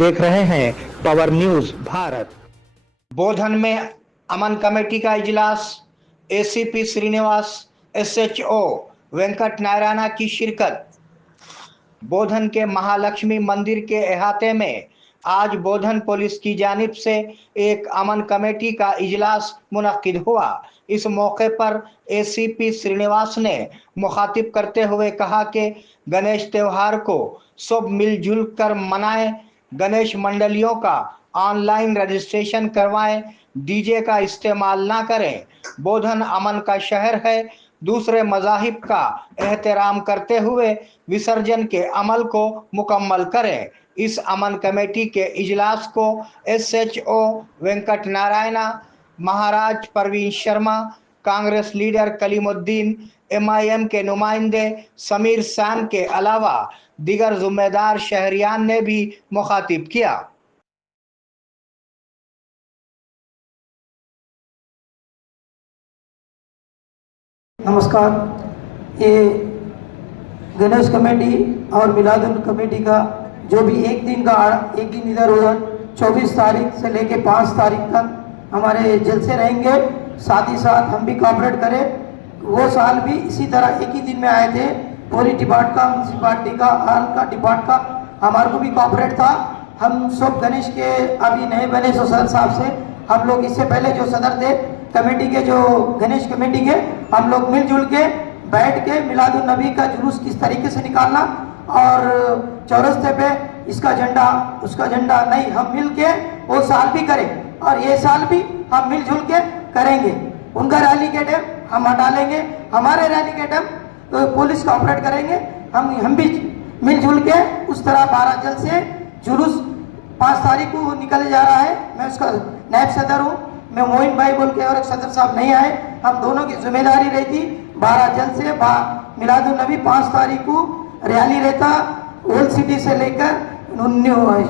देख रहे हैं पावर न्यूज भारत। बोधन में अमन कमेटी का इजलास, एसीपी श्रीनिवास, एसएचओ वेंकट नारायण की शिरकत। बोधन के महालक्ष्मी मंदिर के अहाते में आज बोधन पुलिस की जानिब से एक अमन कमेटी का इजलास मुनक्किद हुआ। इस मौके पर एसीपी श्रीनिवास ने मुखातिब करते हुए कहा कि गणेश त्योहार को सब मिलजुल कर मनाएं, गणेश मंडलियों का ऑनलाइन रजिस्ट्रेशन करवाएं, डीजे का इस्तेमाल ना करें। बोधन अमन का शहर है, दूसरे मज़ाहिब का एहतराम करते हुए विसर्जन के अमल को मुकम्मल करें। इस अमन कमेटी के इजलास को एसएचओ वेंकट नारायण, महाराज परवीन शर्मा, कांग्रेस लीडर कलीमुद्दीन, एमआईएम के नुमाइंदे समीर सैम के अलावा दीगर जिम्मेदार शहरियान ने भी मुखातिब किया। नमस्कार। ये गणेश कमेटी और मिलादुन कमेटी का जो भी एक दिन इधर उधर 24 तारीख से लेके 5 तारीख तक हमारे जलसे रहेंगे। साथ ही साथ हम भी कोऑपरेट करें। वो साल भी इसी तरह एक ही दिन में आए थे। पूरी डिपार्ट का, म्यूनसिपालिटी का, हॉल का, डिपार्ट का हमारे को भी कोऑपरेट था। हम सब गणेश के अभी नए बने सदर साहब से हम लोग इससे पहले जो सदर थे कमेटी के, जो गणेश कमेटी के, हम लोग मिलजुल के बैठ के मिलादुन नबी का जुलूस किस तरीके से निकालना और चौरस्ते पे इसका झंडा उसका झंडा नहीं, हम मिल के वो साल भी करें और ये साल भी हम मिलजुल के करेंगे। उनका रैली के टाइम हम हटा लेंगे, हमारे रैली के टाइम तो पुलिस कोऑपरेट करेंगे। हम भी मिलजुल के उस तरह 12 जल से जुलूस 5 तारीख को निकले जा रहा है। मैं उसका नायब सदर हूँ, मैं मोइन भाई बोल के और एक सदर साहब नहीं आए, हम दोनों की जिम्मेदारी रहती। 12 जल से मिलादुन नबी 5 तारीख को रैली रहता। ओल्ड सिटी से लेकर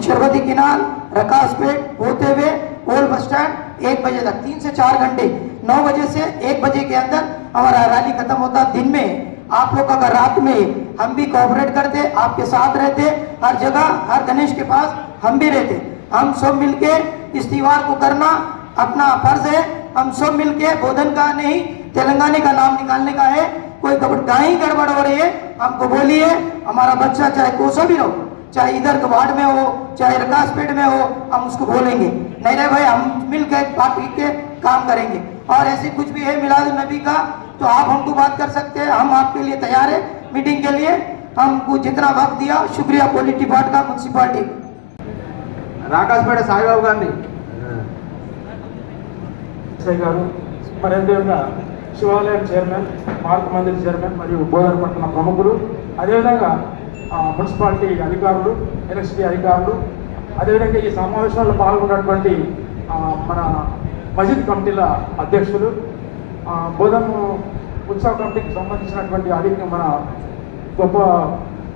शरबती किनाल, रकासपेट होते हुए ओल्ड बस स्टैंड 1 बजे तक, 3 से 4 घंटे, 9 बजे से 1 बजे के अंदर हमारा रैली खत्म होता। दिन में आप लोग अगर रात में हम भी कोऑपरेट करते, आपके साथ रहते, हर जगह हर गणेश के पास हम भी रहते। हम सब मिलके इस त्योहार को करना अपना फर्ज है। हम सब मिलके बोधन का नहीं तेलंगाना का नाम निकालने का है। कोई कहीं गड़बड़ हो रही है हमको बोलिए, हमारा बच्चा चाहे कोसा भी हो, चाहे इधर वार्ड में हो, चाहे रकासपेट में हो, हम उसको बोलेंगे। नहीं नहीं भाई, हम मिलकर पार्टी के काम करेंगे। और ऐसे कुछ भी है मिलादुन नबी का तो आप हमको बात कर सकते हैं, हम आपके लिए तैयार है मीटिंग के लिए। हमको जितना वक्त दिया शुक्रिया पुलिस डिपार्ट का, म्यूनसिपालिटी రాకాశపేట సాయిబాబు గారిని గారు మరి అదేవిధంగా శివాలయం చైర్మన్, మార్క్ మందిర్ చైర్మన్ మరియు బోధన పట్టణ ప్రముఖులు, అదేవిధంగా మున్సిపాలిటీ అధికారులు, ఎలక్ట్రిసిటీ అధికారులు, అదేవిధంగా ఈ సమావేశంలో పాల్గొన్నటువంటి మన మస్జిద్ కమిటీల అధ్యక్షులు, బోధన ఉత్సవ కమిటీకి సంబంధించినటువంటి మన గొప్ప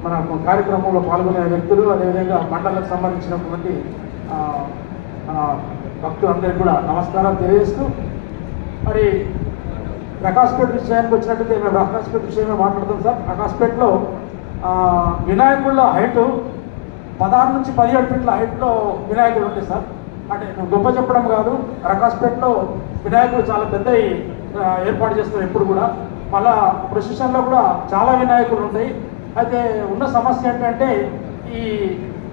మన కార్యక్రమంలో పాల్గొనే వ్యక్తులు, అదేవిధంగా మండలకు సంబంధించినటువంటి భక్తులందరికీ కూడా నమస్కారం తెలియజేస్తూ, మరి ప్రకాశ్పేట విషయానికి వచ్చినట్టయితే మేము ప్రకాశ్పేట విషయమే మాట్లాడుతాం సార్. ప్రకాశ్పేటలో వినాయకుళ్ళ హైట్ 16 నుంచి 17 ఫీట్ల హైట్లో వినాయకుడు ఉంది సార్. అంటే గొప్ప చెప్పడం కాదు, ప్రకాశ్పేటలో వినాయకుడు చాలా పెద్ద ఏర్పాటు చేస్తారు ఎప్పుడు కూడా. మళ్ళా ప్రొసెషన్లో కూడా చాలా వినాయకులు ఉంటాయి. అయితే ఉన్న సమస్య ఏంటంటే ఈ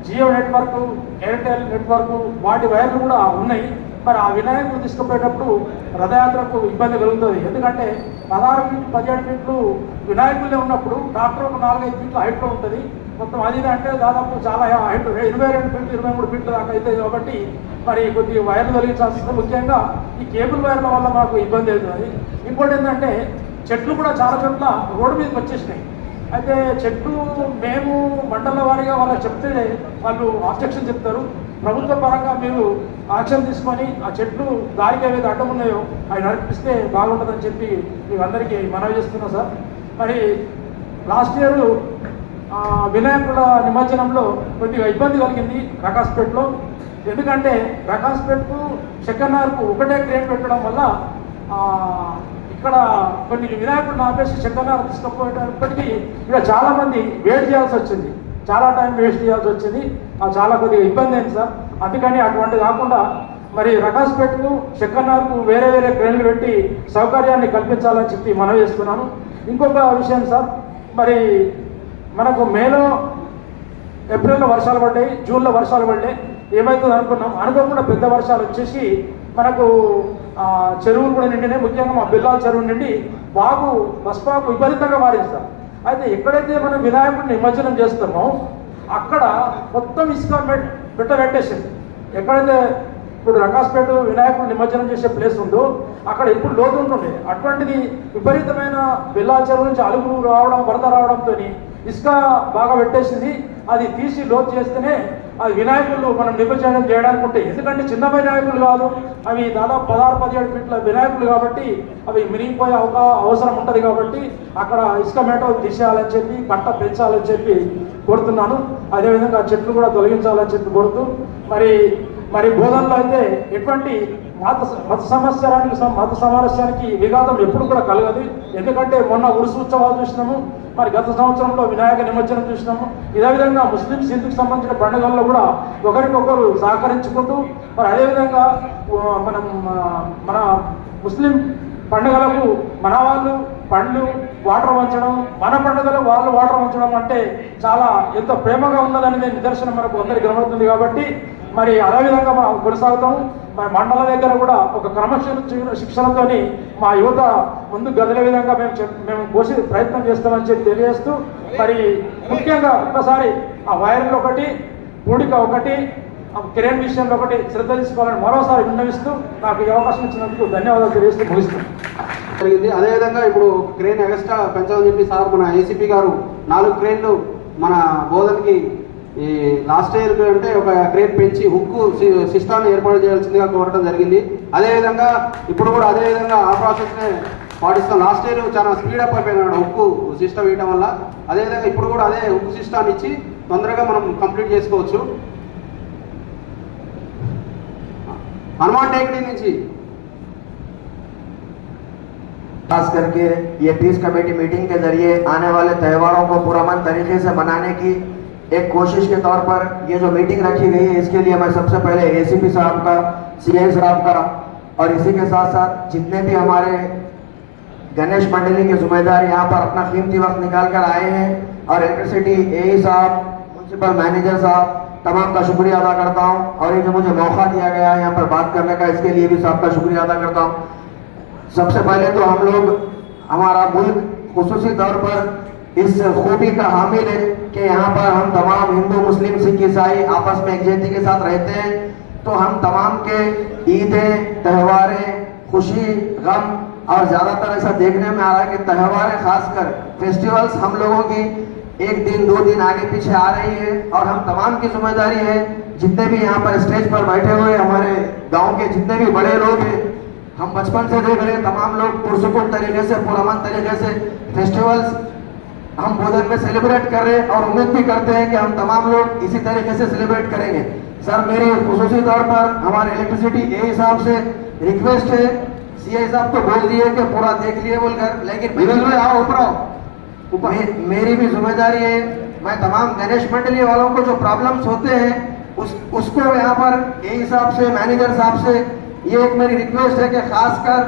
జియో నెట్వర్క్, ఎయిర్టెల్ నెట్వర్క్ వాటి వైర్లు కూడా ఉన్నాయి. మరి ఆ వినాయకులు తీసుకుపోయేటప్పుడు రథయాత్రకు ఇబ్బంది కలుగుతుంది. ఎందుకంటే 16 ఫీట్లు 17 ఫీట్లు వినాయకులే ఉన్నప్పుడు డాక్టర్ ఒక 4-5 ఫీట్ల హైట్లో ఉంటుంది. మొత్తం అది అంటే దాదాపు చాలా హైట్ 22 ఫీట్లు 23 ఫీట్ల దాకా అవుతుంది. కాబట్టి మరి కొద్దిగా వైర్లు తొలగించాల్సి వస్తుంది. ముఖ్యంగా ఈ కేబుల్ వైర్ల వల్ల మాకు ఇబ్బంది అవుతుంది. ఇంకోటి ఏంటంటే చెట్లు కూడా చాలా చోట్ల రోడ్డు మీదకి వచ్చేసినాయి. అయితే చెట్లు మేము మండల వారీగా వాళ్ళకి చెప్తే వాళ్ళు ఆబ్జెక్షన్ చెప్తారు. ప్రభుత్వ పరంగా మీరు యాక్షన్ తీసుకొని ఆ చెట్లు దారికి ఏవైతే అడ్డం ఉన్నాయో అవి నడిపిస్తే బాగుంటుందని చెప్పి మీకు అందరికీ మనవి చేస్తున్నాం సార్. మరి లాస్ట్ ఇయర్ వినాయకుల నిమజ్జనంలో కొద్దిగా ఇబ్బంది కలిగింది ప్రకాశ్పేటలో. ఎందుకంటే ప్రకాశ్పేటకు శంకర్నగర్కు ఒకటే క్రేన్ పెట్టడం వల్ల ఇక్కడ కొన్ని వినాయకుడిని ఆపేసి శంకర్నగర్ తీసుకుపోయేటప్పటికీ ఇక్కడ చాలామంది వెయిట్ చేయాల్సి వచ్చింది. చాలా టైం వేస్ట్ చేయాల్సి వచ్చింది. చాలా కొద్దిగా ఇబ్బంది అయింది సార్. అందుకని అటువంటి కాకుండా మరి రకాస్పేటకు శక్కన్నార్కు వేరే వేరే క్రేన్లు పెట్టి సౌకర్యాన్ని కల్పించాలని చెప్పి మనవి చేస్తున్నాను. ఇంకొక విషయం సార్, మరి మనకు మేలో ఏప్రిల్లో వర్షాలు పడ్డాయి, జూన్లో వర్షాలు పడ్డాయి. ఏమవుతుంది అనుకున్నాం, అనుకోకుండా పెద్ద వర్షాలు వచ్చేసి మనకు చెరువులు కూడా నిండినాయి. ముఖ్యంగా మా బిల్లాల చెరువు నిండి బస్పాకు విపరీతంగా మారింది సార్. అయితే ఎక్కడైతే మనం వినాయకుడిని నిమజ్జనం చేస్తామో అక్కడ మొత్తం ఇసుక పెట్టేసింది. ఎక్కడైతే ఇప్పుడు రకాస్పేట వినాయకుడు నిమజ్జనం చేసే ప్లేస్ ఉందో అక్కడ ఎప్పుడు లోతు ఉంటుండే, అటువంటిది విపరీతమైన బిల్లాల చెరువు నుంచి అలుగు రావడం, వరద రావడంతో ఇసుక బాగా పెట్టేసింది. అది తీసి లోతు చేస్తేనే అది వినాయకులు మనం నిమజ్జనం చేయడానికి ఉంటాయి. ఎందుకంటే చిన్న వినాయకులు కాదు, అవి దాదాపు 16-17 ఫీట్ల వినాయకులు కాబట్టి అవి మిరిగిపోయే అవసరం ఉంటుంది. కాబట్టి అక్కడ ఇసుక మేటలు తీసేయాలని చెప్పి, కట్ట పెంచాలని చెప్పి కోరుతున్నాను. అదేవిధంగా చెట్లు కూడా తొలగించాలని చెప్పి కోరుతూ మరి బోధనలో అయితే ఎటువంటి మత సామరస్యానికి విఘాతం ఎప్పుడు కూడా కలగదు. ఎందుకంటే మొన్న ఉరుసు ఉత్సవాలు చూసినాము, మరి గత సంవత్సరంలో వినాయక నిమజ్జనం చూసినాము. ఇదే విధంగా ముస్లిం హిందూకి సంబంధించిన పండుగల్లో కూడా ఒకరికొకరు సహకరించుకుంటూ మరి అదేవిధంగా మన ముస్లిం పండుగలకు మన వాళ్ళు పండ్లు వాటర్ వంచడం, మన పండుగలు వాళ్ళు వాటర్ వంచడం అంటే చాలా ఎంతో ప్రేమగా ఉన్నదనేది నిదర్శనం మనకు అందరికీ కనబడుతుంది. కాబట్టి మరి అదేవిధంగా మనం కొనసాగుతాము. మరి మండల దగ్గర కూడా ఒక శిక్షణతో మా యువత ముందుకు గదిలే విధంగా మేము పోషి ప్రయత్నం చేస్తామని చెప్పి తెలియజేస్తూ, మరి ముఖ్యంగా ఒక్కసారి ఆ వైర్లు ఒకటి, పూడిక ఒకటి, క్రేన్ విషయంలో ఒకటి శ్రద్ధ తీసుకోవాలని మరోసారి విన్నవిస్తూ నాకు ఈ అవకాశం ఇచ్చినందుకు ధన్యవాదాలు తెలియజేస్తూ ముగిస్తున్నాను. జరిగింది. అదేవిధంగా ఇప్పుడు క్రేన్ ఎక్స్ట్రా పెంచాలని చెప్పి సార్ మన ఏసీపీ గారు 4 క్రేన్లు మన బోధనకి ఈ లాస్ట్ ఇయర్ అంటే ఒక క్రేన్ పెంచి హుక్కు సిస్టాన్ని ఏర్పాటు చేయాల్సిందిగా కోరడం జరిగింది. అదేవిధంగా ఇప్పుడు కూడా అదేవిధంగా ఆ ప్రాసెస్నే పాటిస్తాం. లాస్ట్ ఇయర్ చాలా స్పీడప్ అయిపోయింది హుక్కు సిస్టమ్ వేయడం వల్ల. అదేవిధంగా ఇప్పుడు కూడా అదే హుక్కు సిస్టాన్ని ఇచ్చి తొందరగా మనం కంప్లీట్ చేసుకోవచ్చు. హనుమాన్ टेकड़ी నుంచి खास करके ये पीस कमेटी मीटिंग के जरिए आने वाले त्योहारों को पुरअमन तरीके से मनाने की एक कोशिश के तौर पर ये जो मीटिंग रखी गई है, इसके लिए मैं सबसे पहले एसीपी साहब का, सीआई साहब का और इसी के साथ साथ जितने भी हमारे गणेश मंडली के जिम्मेदार यहाँ पर अपना कीमती वक्त निकाल कर आए हैं और इलेक्ट्रिसिटी एई साहब, म्यूनसिपल मैनेजर साहब, तमाम का शुक्रिया अदा करता हूँ। और ये जो मुझे मौका दिया गया है यहाँ पर बात करने का, इसके लिए भी सबका शुक्रिया अदा करता हूँ। सबसे पहले तो हम लोग, हमारा मुल्क खुसूसी तौर पर इस खूबी का हामिल है कि यहाँ पर हम तमाम हिंदू, मुस्लिम, सिख, ईसाई आपस में एकजुटता के साथ रहते हैं। तो हम तमाम के ईदें, त्योहारें, खुशी, गम और ज़्यादातर ऐसा देखने में आ रहा है कि त्योहारें खासकर फेस्टिवल्स हम लोगों की 1 दिन 2 दिन आगे पीछे आ रही है। और हम तमाम की जिम्मेदारी है, जितने भी यहाँ पर स्टेज पर बैठे हुए हमारे गाँव के जितने भी बड़े लोग हैं, हम बचपन से देख रहे हैं तमाम लोग पुरसुकून तरीके से, पुरअमन तरीके से फेस्टिवल्स हम बोधन में सेलिब्रेट कर रहे हैं और उम्मीद भी करते हैं कि हम तमाम लोग इसी तरीके से सेलिब्रेट करेंगे। सर, मेरी खुसूसी तौर पर हमारे इलेक्ट्रिसिटी एई साहब से रिक्वेस्ट है, सीआई साहब तो बोल दिए कि पूरा देख लिए बोलकर, लेकिन मेरी भी जिम्मेदारी है, मैं तमाम गणेश मंडली वालों को जो प्रॉब्लम्स होते हैं उसको यहाँ पर एई साहब से, मैनेजर साहब से ये एक मेरी रिक्वेस्ट है कि खासकर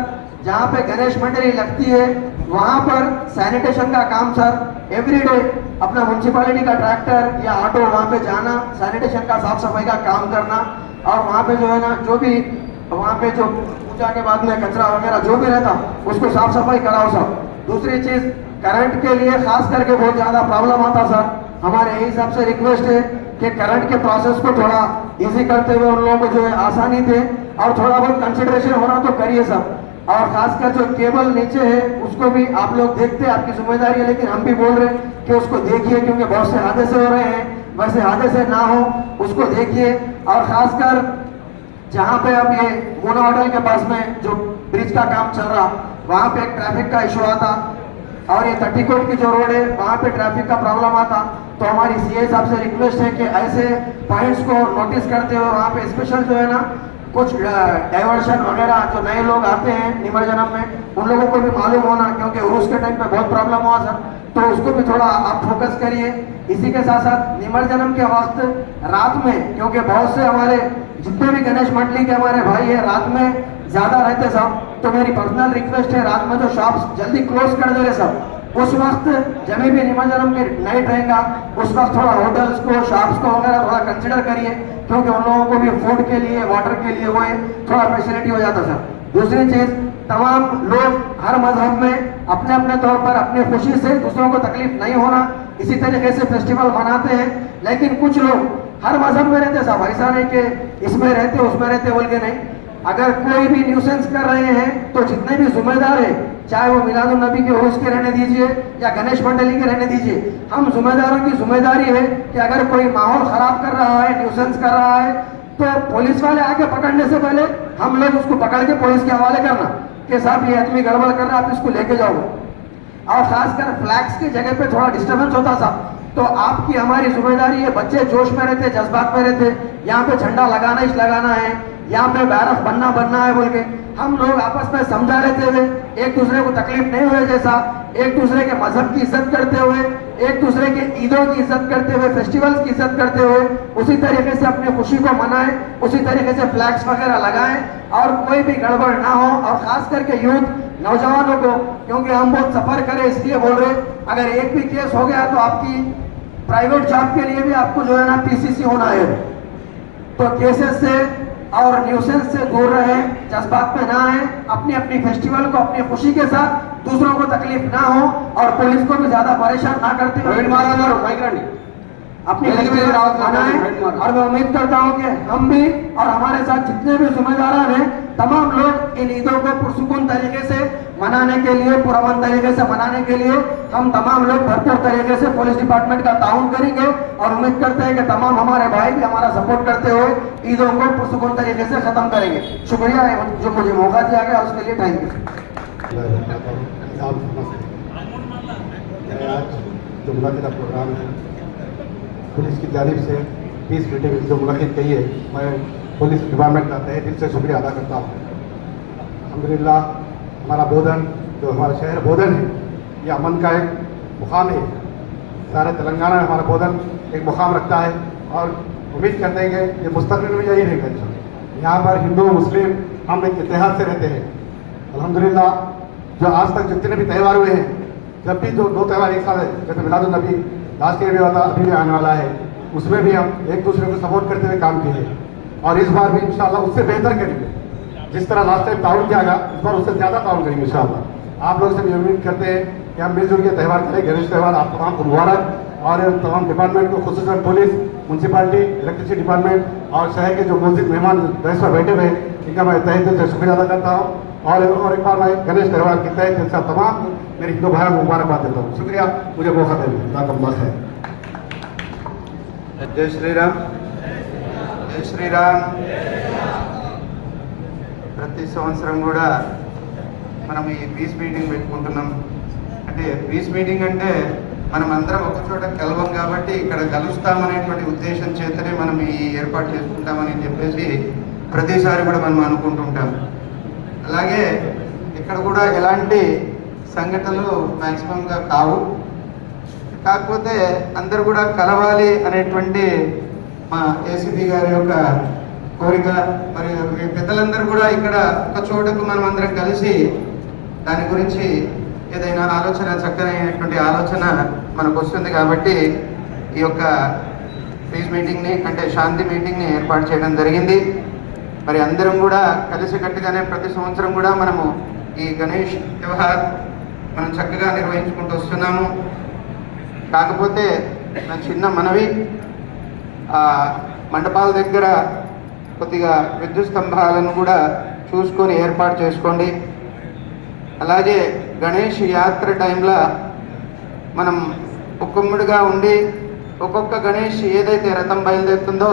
जहाँ पे गणेश मंडली लगती है वहाँ पर सैनिटेशन का काम सर एवरीडे अपना म्यूनसिपालिटी का ट्रैक्टर या ऑटो वहाँ पे जाना, सैनिटेशन का साफ सफाई का काम करना और वहाँ पे जो है ना, जो भी वहाँ पे जो पूजा के बाद में कचरा वगैरह जो भी रहता उसको साफ सफाई कराओ सर। दूसरी चीज, करंट के लिए खास करके बहुत ज्यादा प्रॉब्लम आता सर। हमारे यही सबसे रिक्वेस्ट है कि करंट के प्रोसेस को थोड़ा इजी करते हुए उन लोगों को जो है आसानी दे और थोड़ा बहुत कंसिडरेशन हो रहा तो करिए सब। और खासकर जो केबल नीचे है उसको भी आप लोग देखते हैं, आपकी जिम्मेदारी है, लेकिन हम भी बोल रहे हैं कि उसको देखिए क्योंकि बहुत से हादसे हो रहे हैं, वैसे हादसे ना हो उसको देखिए। और खासकर जहाँ पे अब ये मोना होटल के पास में जो ब्रिज का काम चल रहा, वहाँ पे एक ट्रैफिक का इशू आता और ये 30 कोट की जो रोड है वहाँ पे ट्रैफिक का प्रॉब्लम आता। तो हमारी सीआई साहब से रिक्वेस्ट है कि ऐसे पॉइंट्स को नोटिस करते हुए वहाँ पे स्पेशल जो है ना कुछ डाइवर्शन वगैरह जो नए लोग आते हैं निमज्जनम में उन लोगों को भी मालूम होना, क्योंकि उर्स के टाइम पे बहुत प्रॉब्लम हुआ सर, तो उसको भी थोड़ा आप फोकस करिए। इसी के साथ साथ निमज्जनम के वक्त रात में, क्योंकि बहुत से हमारे जितने भी गणेश मंडली के हमारे भाई हैं रात में ज्यादा रहते सब, तो मेरी पर्सनल रिक्वेस्ट है रात में जो शॉप्स जल्दी क्लोज कर दे रहे सब, उस वक्त जब भी निमज्जनम के नाइट रहेगा उस वक्त थोड़ा होटल्स को, शॉप्स को वगैरह थोड़ा कंसिडर करिए, क्योंकि उन लोगों को भी फूड के लिए, वाटर के लिए वो थोड़ा फैसिलिटी हो जाता सर। दूसरी चीज, तमाम लोग हर मजहब में अपने अपने तौर पर अपनी खुशी से दूसरों को तकलीफ नहीं होना इसी तरीके से फेस्टिवल मनाते हैं, लेकिन कुछ लोग हर मजहब में रहते साहब, ऐसा नहीं कि इसमें रहते उसमें रहते बोल के नहीं। अगर कोई भी न्यूसेंस कर रहे हैं तो जितने भी जिम्मेदार है, चाहे वो मिलादुन नबी के उर्स के रहने दीजिए या गणेश मंडली के रहने दीजिए, हम जिम्मेदारों की जिम्मेदारी है कि अगर कोई माहौल खराब कर रहा है, न्यूसेंस कर रहा है, तो पुलिस वाले आके पकड़ने से पहले हम लोग उसको पकड़ के पुलिस के हवाले करना कि साहब ये आदमी गड़बड़ कर रहा है, आप इसको लेके जाओ। और खासकर फ्लैग्स की जगह पे थोड़ा डिस्टर्बेंस होता साहब, तो आपकी हमारी जिम्मेदारी है, बच्चे जोश में रहते, जज्बात में रहते, यहाँ पे झंडा लगाना ही लगाना है, यहाँ पे बैरक बनना है बोल के हम लोग आपस में समझा लेते हुए, एक दूसरे को तकलीफ नहीं हुए जैसा, एक दूसरे के मजहब की इज्जत करते हुए, एक दूसरे के ईदों की इज्जत करते हुए, फेस्टिवल्स की इज्जत करते हुए उसी तरीके से अपनी खुशी को मनाएं, उसी तरीके से फ्लैग्स वगैरह लगाएं और कोई भी गड़बड़ ना हो। और खास करके यूथ, नौजवानों को, क्योंकि हम बहुत सफर करें इसलिए बोल रहे, अगर एक भी केस हो गया तो आपकी प्राइवेट जॉब के लिए भी आपको जो है ना पीसीसी होना है, तो केसेस से और न्यूसेंस से दूर रहे, जज्बात में ना आए, अपनी अपनी फेस्टिवल को अपनी खुशी के साथ दूसरों को तकलीफ ना हो और पुलिस को भी ज्यादा परेशान ना करते हुए अपनी मनाएं। और मैं उम्मीद करता हूं कि हम भी और हमारे साथ जितने भी जिम्मेदार हैं तमाम लोग इन ईदों को पुरसुकून तरीके से मनाने के लिए, पुरअमन तरीके से मनाने के लिए हम तमाम लोग भरपूर तरीके से पुलिस डिपार्टमेंट का ताउन करेंगे और उम्मीद करते हैं कि तमाम हमारे भाई भी हमारा सपोर्ट करते हुए ईदों को पुरसुकून तरीके से खत्म करेंगे। शुक्रिया जो मुझे मौका दिया गया उसके लिए, थैंक यू। जो मुलाकात का प्रोग्राम है, पुलिस की जानिब से पीस मीटिंग जो मुलाकात कही है, मैं पुलिस डिपार्टमेंट का तहे दिल से शुक्रिया अदा करता हूँ। अल्हम्दुलिल्लाह हमारा बोधन, जो हमारा शहर बोधन है, ये अमन का एक मुकाम है। सारे तेलंगाना में हमारा बोधन एक मुकाम रखता है और उम्मीद करते हैं कि ये मुस्तक़बिल में यही रहेगा। यहाँ पर हिंदू मुस्लिम हम एक इतिहाद से रहते हैं। अल्हम्दुलिल्लाह जो आज तक जितने भी त्यौहार हुए हैं, जब भी जो 2 त्यौहार एक साथ है, जैसे मिलादुन नबी लास्ट ईयर भी हुआ था, अभी भी आने वाला है, उसमें भी हम एक दूसरे को सपोर्ट करते हुए काम किए और इस बार भी इंशाल्लाह उससे बेहतर करेंगे। जिस तरह लास्ट टाइम ताउन किया गया, इस बार उससे ज़्यादा ताउन करेंगे इंशाल्लाह। आप लोग से भी उम्मीद करते हैं कि हम मिलजुल के त्यौहार करें। गणेश त्यौहार आप तमाम को मुबारक और तमाम डिपार्टमेंट को, खुसूसन पुलिस, म्यूनसिपालिटी, इलेक्ट्रिसिटी डिपार्टमेंट और शहर के जो मौजूद मेहमान दस पर बैठे हुए, इनका मैं तहे दिल से शुक्रिया अदा करता हूँ। और एक बार मैं गणेश त्यौहार की तहे दिल से तमाम मेरे हिंदू भाइयों को मुबारकबाद देता हूँ। शुक्रिया मुझे मौका देने का। जय श्री राम, जय श्री राम। ప్రతి సంవత్సరం కూడా మనం ఈ పీస్ మీటింగ్ పెట్టుకుంటున్నాం. అంటే పీస్ మీటింగ్ అంటే మనం అందరం ఒక చోట కలవం కాబట్టి ఇక్కడ కలుస్తామనేటువంటి ఉద్దేశం చేతనే మనం ఈ ఏర్పాటు చేసుకుంటామని చెప్పేసి ప్రతిసారి కూడా మనం అనుకుంటుంటాం. అలాగే ఇక్కడ కూడా ఎలాంటి సంఘటనలు మ్యాక్సిమంగా కావు. కాకపోతే అందరూ కూడా కలవాలి అనేటువంటి మా ఏసీపీ గారి యొక్క కోరిక. మరి పెద్దలందరూ కూడా ఇక్కడ ఒక చోటకు మనం అందరం కలిసి దాని గురించి ఏదైనా ఆలోచన, చక్కనైనటువంటి ఆలోచన మనకు వస్తుంది కాబట్టి ఈ యొక్క పీస్ మీటింగ్ని, అంటే శాంతి మీటింగ్ని ఏర్పాటు చేయడం జరిగింది. మరి అందరం కూడా కలిసికట్టుగానే ప్రతి సంవత్సరం కూడా మనము ఈ గణేష్ త్యోహార్ మనం చక్కగా నిర్వహించుకుంటూ వస్తున్నాము. కాకపోతే నా చిన్న మనవి, మండపాల దగ్గర కొద్దిగా విద్యుత్ స్తంభాలను కూడా చూసుకొని ఏర్పాటు చేసుకోండి. అలాగే గణేష్ యాత్ర టైంలో మనం ఒక్కొమ్మడిగా ఉండి ఒక్కొక్క గణేష్ ఏదైతే రథం బయలుదేరుతుందో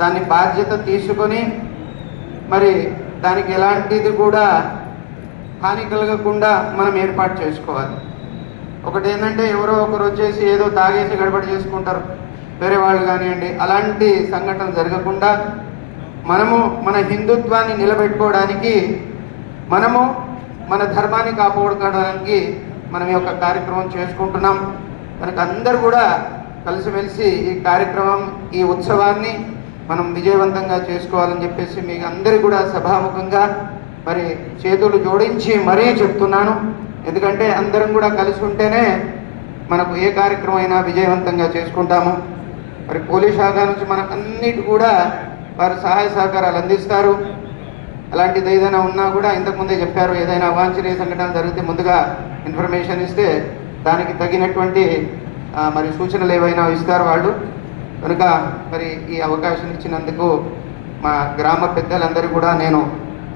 దాని బాధ్యత తీసుకొని మరి దానికి ఎలాంటిది కూడా హాని కలగకుండా మనం ఏర్పాటు చేసుకోవాలి. ఒకటి ఏంటంటే ఎవరో ఒకరు వచ్చేసి ఏదో తాగేసి గడబడి చేసుకుంటారు, వేరే వాళ్ళు కానివ్వండి, అలాంటి సంఘటన జరగకుండా మనము మన హిందుత్వాన్ని నిలబెట్టుకోవడానికి, మనము మన ధర్మాన్ని కాపాడుకోవడానికి మనం ఈ యొక్క కార్యక్రమం చేసుకుంటున్నాం. కనుక అందరూ కూడా కలిసిమెలిసి ఈ కార్యక్రమం, ఈ ఉత్సవాన్ని మనం విజయవంతంగా చేసుకోవాలని చెప్పేసి మీకు అందరికీ కూడా సభాముఖంగా మరి చేతులు జోడించి మరీ చెప్తున్నాను. ఎందుకంటే అందరం కూడా కలిసి ఉంటేనే మనకు ఏ కార్యక్రమం అయినా విజయవంతంగా చేసుకుంటాము. మరి పోలీస్ శాఖ నుంచి మనకు అన్నిటి కూడా వారు సహాయ సహకారాలు అందిస్తారు. అలాంటిది ఏదైనా ఉన్నా కూడా ఇంతకుముందే చెప్పారు, ఏదైనా అవాంఛనీయ సంఘటనలు జరిగితే ముందుగా ఇన్ఫర్మేషన్ ఇస్తే దానికి తగినటువంటి మరి సూచనలు ఏవైనా ఇస్తారు వాళ్ళు. కనుక మరి ఈ అవకాశం ఇచ్చినందుకు మా గ్రామ పెద్దలందరూ కూడా నేను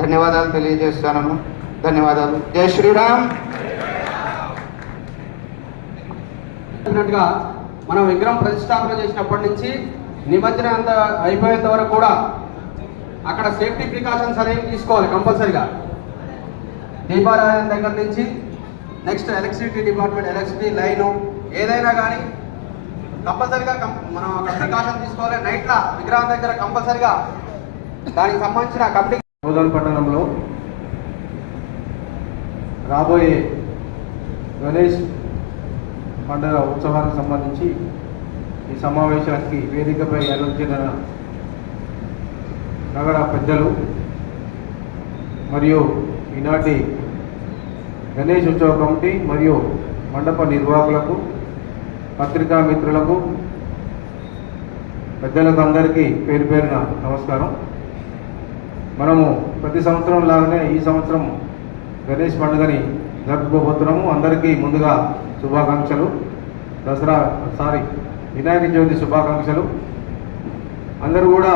ధన్యవాదాలు తెలియజేస్తాను. ధన్యవాదాలు. జై శ్రీరామ్. మనం విగ్రహం ప్రతిష్టాపన చేసినప్పటి నుంచి నిమజ్జనం అంతా అయిపోయేంత వరకు కూడా అక్కడ సేఫ్టీ ప్రికాషన్స్ అనేవి తీసుకోవాలి కంపల్సరీగా. దీపారాయణ దగ్గర నుంచి next electricity department, electricity line ఏదైనా కానీ కంపల్సరీగా మనం అక్కడ ప్రికాషన్ తీసుకోవాలి. నైట్ల విగ్రహం దగ్గర కంపల్సరీగా దానికి సంబంధించిన కమిటీ. బోధన్ పట్టణంలో రాబోయే గణేష్ పండుగ ఉత్సవానికి సంబంధించి ఈ సమావేశానికి వేదికపై ఆలోచన నగర పెద్దలు మరియు ఈనాటి గణేష్ ఉత్సవ కమిటీ మరియు మండప నిర్వాహకులకు, పత్రికా మిత్రులకు, పెద్దలకు అందరికీ పేరు పేరున నమస్కారం. మనము ప్రతి సంవత్సరం లాగానే ఈ సంవత్సరం గణేష్ పండుగని జరుపుకోబోతున్నాము. అందరికీ ముందుగా శుభాకాంక్షలు. వినాయక చవితి శుభాకాంక్షలు. అందరూ కూడా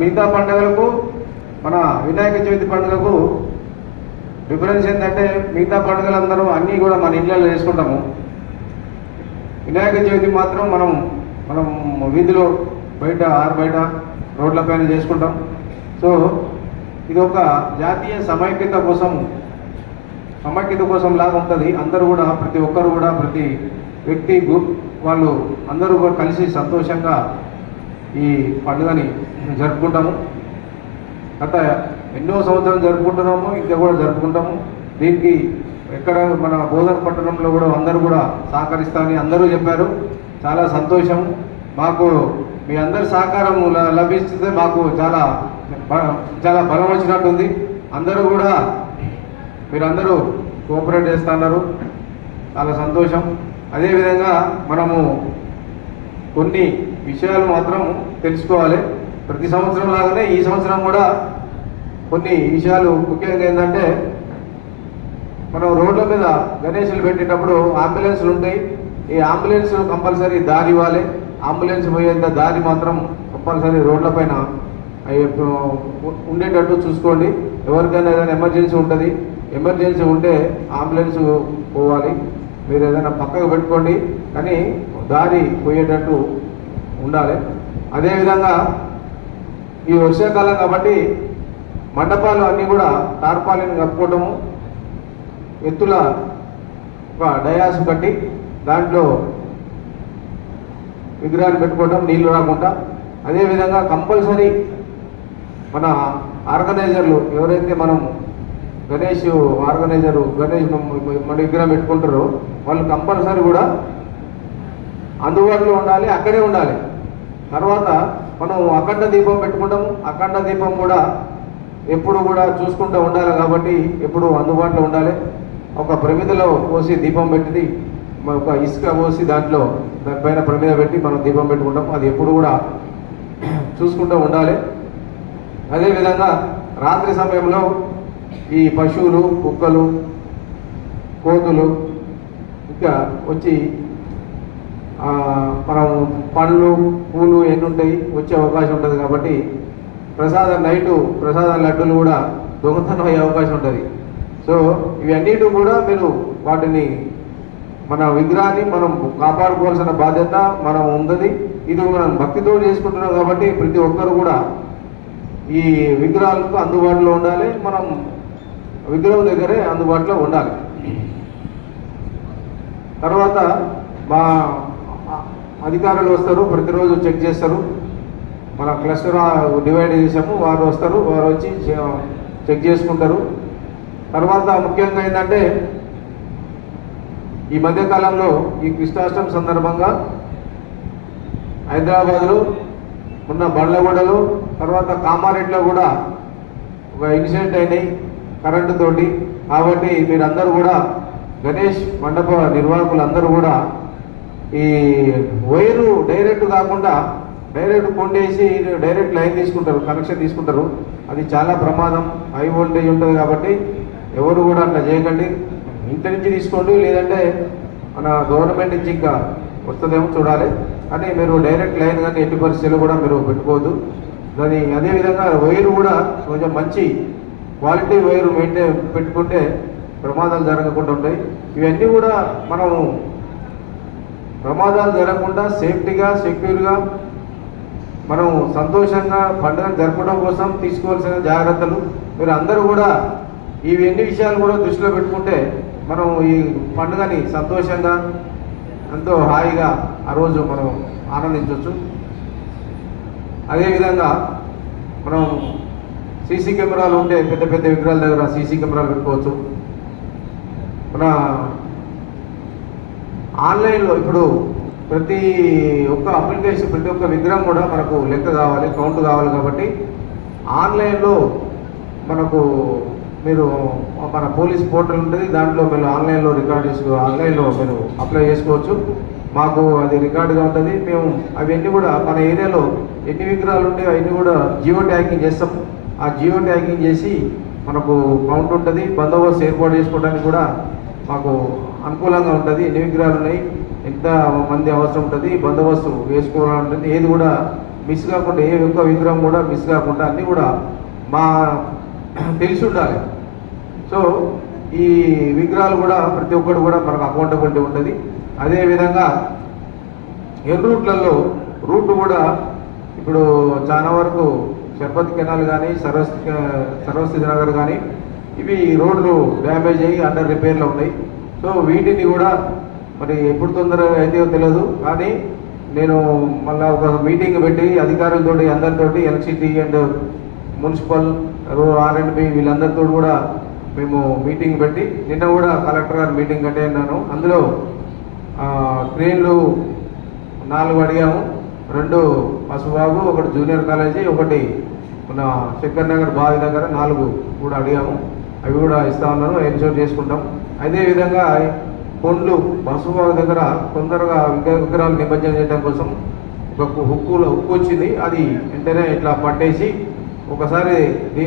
మిగతా పండుగలకు మన వినాయక చవితి పండుగకు డిఫరెన్స్ ఏంటంటే, మిగతా పండుగలు అందరూ అన్నీ కూడా మన ఇళ్ళలో చేసుకుంటాము. వినాయక చవితి మాత్రం మనం వీధిలో బయట బయట రోడ్లపైన చేసుకుంటాం. సో ఇది ఒక జాతీయ సమైక్యత కోసం లాగా ఉంటుంది. అందరూ కూడా ప్రతి ఒక్కరు కూడా ప్రతి వ్యక్తి వాళ్ళు అందరూ కూడా కలిసి సంతోషంగా ఈ పండుగని జరుపుకుంటాము. గత ఎన్నో సంవత్సరాలు జరుపుకుంటున్నాము, ఇంకా కూడా జరుపుకుంటాము. దీనికి ఎక్కడ మన బోధన పట్టణంలో కూడా అందరూ కూడా సహకరిస్తామని అందరూ చెప్పారు. చాలా సంతోషం. మాకు మీ అందరి సహకారం లభిస్తే మాకు చాలా బలం వచ్చినట్టుంది. అందరూ కూడా మీరందరూ కోఆపరేట్ చేస్తున్నారు, చాలా సంతోషం. అదేవిధంగా మనము కొన్ని విషయాలు మాత్రం తెలుసుకోవాలి. ప్రతి సంవత్సరం లాగానే ఈ సంవత్సరం కూడా కొన్ని విషయాలు ముఖ్యంగా ఏంటంటే, మనం రోడ్ల మీద గణేషులు పెట్టేటప్పుడు అంబులెన్స్లు ఉంటాయి. ఈ అంబులెన్స్ కంపల్సరీ దారి ఇవ్వాలి. అంబులెన్స్ పోయేంత దారి మాత్రం కంపల్సరీ రోడ్లపైన ఉండేటట్టు చూసుకోండి. ఎవరికైనా ఏదైనా ఎమర్జెన్సీ ఉంటుంది, ఎమర్జెన్సీ ఉంటే అంబులెన్స్ పోవాలి. మీరు ఏదైనా పక్కకు పెట్టుకోండి, కానీ దారి పోయేటట్టు ఉండాలి. అదేవిధంగా ఈ వర్షాకాలం కాబట్టి మండపాలు అన్నీ కూడా టార్పాలిన్ కప్పుకోవటము, ఎత్తుల ఒక డయాస్ కట్టి దాంట్లో విగ్రహాన్ని పెట్టుకోవటం నీళ్లు రాకుండా. అదేవిధంగా కంపల్సరీ మన ఆర్గనైజర్లు ఎవరైతే మనం గణేష్ మన విగ్రహం పెట్టుకుంటారో వాళ్ళు కంపల్సరీ కూడా అందుబాటులో ఉండాలి, అక్కడే ఉండాలి. తర్వాత మనం అఖండ దీపం పెట్టుకుంటాము. అఖండ దీపం కూడా ఎప్పుడు కూడా చూసుకుంటూ ఉండాలి కాబట్టి ఎప్పుడు అందుబాటులో ఉండాలి. ఒక ప్రమిదలో పోసి దీపం పెట్టింది, ఒక ఇసుక పోసి దానిపైన ప్రమిద పెట్టి మనం దీపం పెట్టుకుంటాం. అది ఎప్పుడు కూడా చూసుకుంటూ ఉండాలి. అదేవిధంగా రాత్రి సమయంలో ఈ పశువులు, కుక్కలు, కోతులు ఇంకా వచ్చి మనం పండ్లు, పూలు ఎన్ని ఉంటాయి వచ్చే అవకాశం ఉంటుంది కాబట్టి ప్రసాద లడ్డూలు కూడా దొంగతనం అయ్యే అవకాశం ఉంటుంది. సో ఇవన్నిటి కూడా మీరు వాటిని మన విగ్రహాన్ని మనం కాపాడుకోవాల్సిన బాధ్యత మనం ఉంది. ఇది మనం భక్తితో చేసుకుంటున్నాం కాబట్టి ప్రతి ఒక్కరు కూడా ఈ విగ్రహాలకు అందుబాటులో ఉండాలి. మనం విగ్రహం దగ్గరే అందుబాటులో ఉండాలి. తర్వాత మా అధికారులు వస్తారు, ప్రతిరోజు చెక్ చేస్తారు. మన క్లస్టర్ డివైడ్ చేసాము, వారు వస్తారు, వారు వచ్చి చెక్ చేసుకుంటారు. తర్వాత ముఖ్యంగా ఏంటంటే ఈ మధ్యకాలంలో ఈ కృష్ణాష్టమి సందర్భంగా హైదరాబాద్లో ఉన్న బండ్లగూడలో తర్వాత కామారెడ్డిలో కూడా ఒక ఇన్సిడెంట్ అయినాయి కరెంటు తోటి. కాబట్టి మీరందరూ కూడా గణేష్ మండప నిర్వాహకులందరూ కూడా ఈ వైరు డైరెక్ట్ కాకుండా డైరెక్ట్ కొండేసి డైరెక్ట్ లైన్ తీసుకుంటారు, కనెక్షన్ తీసుకుంటారు. అది చాలా ప్రమాదం, హై వోల్టేజ్ ఉంటుంది. కాబట్టి ఎవరు కూడా అట్లా చేయకండి. ఇంటి నుంచి తీసుకోండి, లేదంటే మన గవర్నమెంట్ నుంచి ఇంకా వస్తుందేమో చూడాలి. కానీ మీరు డైరెక్ట్ లైన్ కానీ ఎట్టి పరిస్థితులు కూడా మీరు పెట్టుకోవద్దు. దాని అదేవిధంగా వైరు కూడా కొంచెం మంచి క్వాలిటీ వైరు మెయింటైన్ పెట్టుకుంటే ప్రమాదాలు జరగకుండా ఉంటాయి. ఇవన్నీ కూడా మనం ప్రమాదాలు జరగకుండా సేఫ్టీగా సెక్యూర్గా మనం సంతోషంగా పండుగను జరపడం కోసం తీసుకోవాల్సిన జాగ్రత్తలు మీరు అందరూ కూడా ఇవన్నీ విషయాలు కూడా దృష్టిలో పెట్టుకుంటే మనం ఈ పండుగని సంతోషంగా ఎంతో హాయిగా ఆ రోజు మనం ఆనందించవచ్చు. అదేవిధంగా మనం సీసీ కెమెరాలు ఉంటే పెద్ద పెద్ద విగ్రహాల దగ్గర సీసీ కెమెరాలు పెట్టుకోవచ్చు. మన ఆన్లైన్లో ఇప్పుడు ప్రతి ఒక్క అప్లికేషన్ ప్రతి ఒక్క విగ్రహం కూడా మనకు లెక్క కావాలి, కౌంట్ కావాలి. కాబట్టి ఆన్లైన్లో మనకు మీరు మన పోలీస్ పోర్టల్ ఉంటుంది, దాంట్లో మీరు ఆన్లైన్లో రికార్డ్ ఆన్లైన్లో మీరు అప్లై చేసుకోవచ్చు. మాకు అది రికార్డుగా ఉంటుంది. మేము అవన్నీ కూడా మన ఏరియాలో ఎన్ని విగ్రహాలు ఉంటాయో అవన్నీ కూడా జియో ట్యాగింగ్ చేస్తాం. ఆ జియో ట్యాగింగ్ చేసి మనకు కౌంట్ ఉంటుంది. బందోబస్తు ఏర్పాటు చేసుకోవడానికి కూడా మాకు అనుకూలంగా ఉంటుంది. ఎన్ని విగ్రహాలు ఉన్నాయి, ఎంత మంది అవసరం ఉంటుంది, బందోబస్తు వేసుకోవాలని ఉంటుంది. ఏది కూడా మిస్ కాకుండా, ఏ ఒక్క విగ్రహం కూడా మిస్ కాకుండా అన్నీ కూడా మా తెలిసి ఉండాలి. సో ఈ విగ్రహాలు కూడా ప్రతి ఒక్కరు కూడా మనకు అకౌంటబిలిటీ ఉంటుంది. అదేవిధంగా ఎన్ రూట్లలో రూట్ కూడా ఇప్పుడు చాలా వరకు షర్బత్ కెనాల్ కానీ సరస్వతి నగర్ కానీ ఇవి రోడ్లు డ్యామేజ్ అయ్యి అండర్ రిపేర్లో ఉన్నాయి. సో వీటిని కూడా మరి ఎప్పుడు తొందరగా అయితే తెలియదు. కానీ నేను మళ్ళీ ఒక మీటింగ్ పెట్టి అధికారులతో అందరితోటి ఎలక్ట్రిసిటీ అండ్ మున్సిపల్ R&B వీళ్ళందరితో కూడా మేము మీటింగ్ పెట్టి నిన్న కూడా కలెక్టర్ గారు మీటింగ్ అటెండ్ అయినాను. అందులో ట్రైన్లు 4 అడిగాము, 2 పసుబాగు, 1 జూనియర్ కాలేజీ, 1 మన శంకర్ నగర్ బావి దగ్గర 4 కూడా అడిగాము. అవి కూడా ఇస్తా ఉన్నారు, ఎన్షూర్ చేసుకుంటాం. అదేవిధంగా కొండ్లు బసుబాగు దగ్గర తొందరగా విగ్రహాలు నిమజ్జనం చేయడం కోసం ఒక హుక్కు వచ్చింది. అది వెంటనే ఇట్లా పట్టేసి ఒకసారి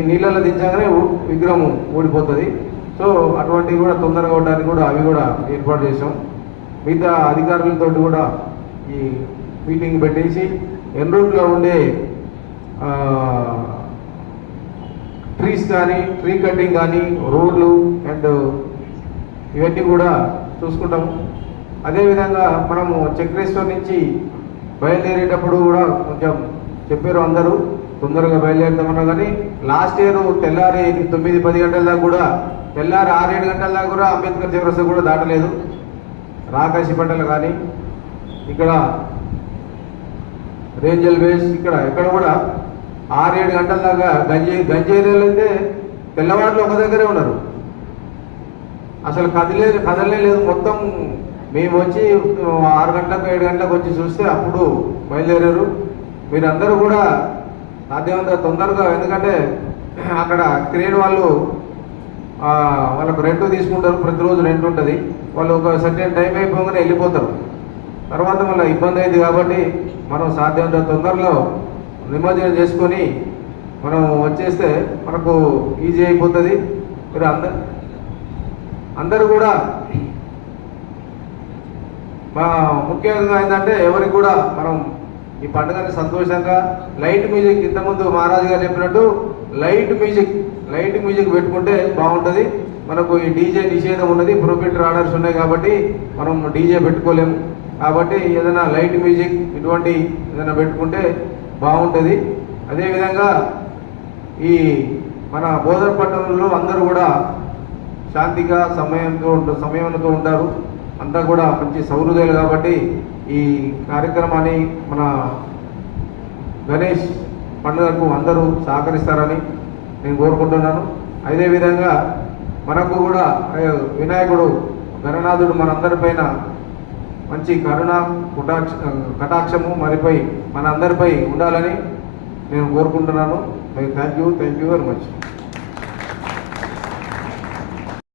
నీళ్ళలో దించగానే విగ్రహం ఊడిపోతుంది. సో అటువంటివి కూడా తొందరగా ఉండడానికి కూడా అవి కూడా ఏర్పాటు చేసాం. మిగతా అధికారులతో కూడా ఈ మీటింగ్ పెట్టేసి ఎన్ రూట్లో ఉండే ట్రీస్ కానీ, ట్రీ కటింగ్ కానీ, రోడ్లు అండ్ ఇవన్నీ కూడా చూసుకుంటాము. అదేవిధంగా మనము చక్రేశ్వర్ నుంచి బయలుదేరేటప్పుడు కూడా కొంచెం చెప్పారు అందరూ తొందరగా బయలుదేరుతామన్నా. కానీ లాస్ట్ ఇయర్ తెల్లారి 9-10 గంటల దాకా కూడా, తెల్లారి 6-7 గంటల దాకా కూడా అంబేద్కర్ చౌరస్తా కూడా దాటలేదు. రాకాశిపేటలు కానీ ఇక్కడ రేంజల్ వేస్ ఇక్కడ కూడా 6-7 గంటల దాకా గంజేరియాలు అయితే తెల్లవారులు ఒక దగ్గరే ఉన్నారు, అసలు కదలే లేదు. మొత్తం మేము వచ్చి 6 గంటలకు 7 గంటలకు వచ్చి చూస్తే అప్పుడు బయలుదేరారు. మీరందరూ కూడా సాధ్యమంత తొందరగా, ఎందుకంటే అక్కడ క్రేన్ వాళ్ళు వాళ్ళకు రెంట్ తీసుకుంటారు, ప్రతిరోజు రెంట్ ఉంటుంది. వాళ్ళు ఒక సర్టెన్ టైం అయిపోగానే వెళ్ళిపోతారు, తర్వాత మళ్ళీ ఇబ్బంది అయింది. కాబట్టి మనం సాధ్యమంత తొందరలో నిమజ్జనం చేసుకొని మనం వచ్చేస్తే మనకు ఈజీ అయిపోతుంది. మీరు అందరూ కూడా ముఖ్యంగా ఏంటంటే ఎవరికి కూడా మనం ఈ పండుగని సంతోషంగా లైట్ మ్యూజిక్, ఇంతకుముందు మహారాజు గారు చెప్పినట్టు లైట్ మ్యూజిక్ పెట్టుకుంటే బాగుంటుంది. మనకు ఈ డీజే నిషేధం ఉన్నది, ప్రొప్రైటరీ ఆర్డర్స్ ఉన్నాయి కాబట్టి మనం డీజే పెట్టుకోలేము. కాబట్టి ఏదైనా లైట్ మ్యూజిక్ ఇటువంటి ఏదైనా పెట్టుకుంటే బాగుంటుంది. అదేవిధంగా ఈ మన బోధన పట్టణంలో అందరూ కూడా శాంతిగా సమయంతో ఉంటారు, అంతా కూడా మంచి సౌహృదయాలు. కాబట్టి ఈ కార్యక్రమాన్ని మన గణేష్ పండుగకు అందరూ సహకరిస్తారని నేను కోరుకుంటున్నాను. అదేవిధంగా మనకు కూడా వినాయకుడు గణనాథుడు మనందరిపైన మంచి కరుణ కటాక్షము మరిపై మనందరిపై ఉండాలని నేను కోరుకుంటున్నాను. Thank you very much.